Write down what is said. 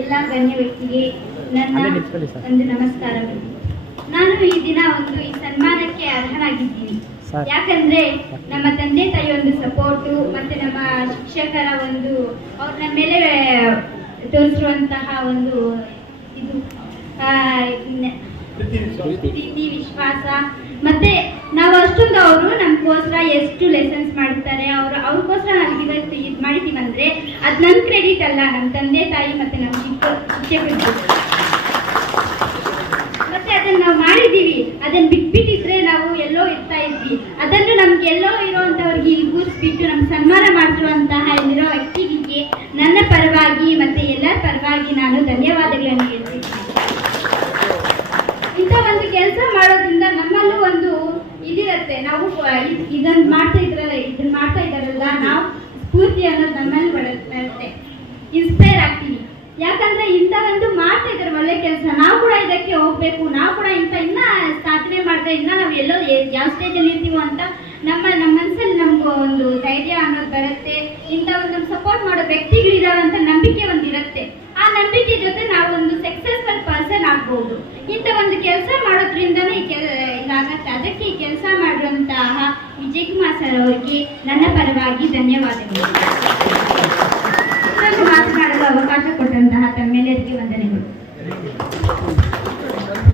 ಎಲ್ಲ ಗಣ್ಯ ವ್ಯಕ್ತಿಗೆ ನನ್ನ ಒಂದು ನಮಸ್ಕಾರಗಳು ನಾನು ಈ ದಿನ ಒಂದು ಈ ಸನ್ಮಾನಕ್ಕೆ ಅರ್ಹನಾಗಿದ್ದೀನಿ. ಯಾಕಂದ್ರೆ ನಮ್ಮ ತಂದೆ ತಾಯಿ ಒಂದು ಸಪೋರ್ಟು ಮತ್ತೆ ನಮ್ಮ ಶಿಕ್ಷಕರ ಒಂದು ಅವ್ರ ನಮ್ಮ ಮೇಲೆ ತೋರಿಸಿರುವಂತಹ ಒಂದು ಇದು ಪ್ರೀತಿ ವಿಶ್ವಾಸ. ಮತ್ತೆ ನಾವು ಅಷ್ಟೊಂದು ಅವರು ನಮಗೋಸ್ಕರ ಎಷ್ಟು ಲೆಸನ್ಸ್ ಮಾಡ್ತಾರೆ ಅವರು ಅವ್ರಿಗೋಸ್ಕರ ನಾವು ಇವತ್ತು ಇದು ಮಾಡಿದೀವಿ ಅಂದ್ರೆ ಅದು ನನ್ನ ಕ್ರೆಡಿಟ್ ಅಲ್ಲ ನಮ್ಮ ತಂದೆ ತಾಯಿ ಮತ್ತೆ ನಮ್ಮ ಮತ್ತೆ ಅದನ್ನ ನಾವು ಮಾಡಿದೀವಿ ಅದನ್ನ ಬಿಟ್ಬಿಟ್ಟಿದ್ರೆ ನಾವು ಎಲ್ಲೋ ಇರ್ತಾ ಇದ್ವಿ. ಅದನ್ನು ನಮ್ಗೆ ಎಲ್ಲೋ ಇರುವಂತವ್ರಿಗೆ ಇಲ್ಲಿ ಕೂರಿಸ್ಬಿಟ್ಟು ನಮ್ಗೆ ಸನ್ಮಾನ ಮಾಡಿರುವಂತಹ ಇಲ್ಲಿರೋ ವ್ಯಕ್ತಿಗೆ ನನ್ನ ಪರವಾಗಿ ಮತ್ತೆ ಎಲ್ಲರ ಪರವಾಗಿ ನಾನು ಧನ್ಯವಾದಗಳನ್ನು ಹೇಳ್ತೀನಿ ಇಂಥ ಒಂದು ಕೆಲಸ ಮಾಡೋದ್ರಿಂದ ನಮ್ಮಲ್ಲೂ ಒಂದು ಇದಿರತ್ತೆ. ನಾವು ಇದ್- ಇದನ್ನ ಮಾಡ್ತಾ ಇದ್ರಲ್ಲ ಇದನ್ನ ಮಾಡ್ತಾ ಇದ್ದಾರಲ್ಲ, ನಾವು ಸ್ಫೂರ್ತಿ ಅನ್ನೋದು ನಮ್ಮಲ್ಲಿ ಬರುತ್ತೆ ಇನ್ಸ್ಪೈರ್ ಆಗ್ತೀವಿ ಯಾಕಂದ್ರೆ ಇಂಥ ಒಂದು ಮಾಡ್ತಾ ಇದ್ದಾರೆ ಒಳ್ಳೆ ಕೆಲಸ. ನಾವು ಕೂಡ ಇದಕ್ಕೆ ಹೋಗ್ಬೇಕು, ನಾವು ಕೂಡ ಇಂಥ ಇನ್ನ ಸಾಧನೆ ಮಾಡ್ತಾ ಇನ್ನ ನಾವು ಎಲ್ಲೋ ಯಾವ ಸ್ಟೇಜ್ ಅಲ್ಲಿ ಇರ್ತೀವೋ ಅಂತ ನಮ್ಮ ನಮ್ಮ ಮನಸ್ಸಲ್ಲಿ ನಮ್ಗೆ ಒಂದು ಧೈರ್ಯ ಅನ್ನೋದು ಬರುತ್ತೆ. ಇಂಥ ಒಂದು ಸಪೋರ್ಟ್ ಮಾಡೋ ಅಂತ ನಂಬಿಕೆ ಒಂದು ಇರುತ್ತೆ. ಆ ನಂಬಿಕೆ ಜೊತೆ ನಾವು ಒಂದು ಸಕ್ಸಸ್ಫುಲ್ ಪರ್ಸನ್ ಆಗ್ಬಹುದು ಇಂಥ ಒಂದು ಕೆಲಸ ಮಾಡೋದ್ರಿಂದನೇ ಇದಾಗತ್ತೆ. ಅದಕ್ಕೆ ಈ ಕೆಲಸ ಮಾಡಿರುವಂತಹ ವಿಜಯ್ ಕುಮಾರ್ ಸರ್ ಅವರಿಗೆ ನನ್ನ ಪರವಾಗಿ ಧನ್ಯವಾದಗಳು. ಅವಕಾಶ ಕೊಟ್ಟಂತಹ ತಮ್ಮೆಲ್ಲರಿಗೆ ವಂದನೆಗಳು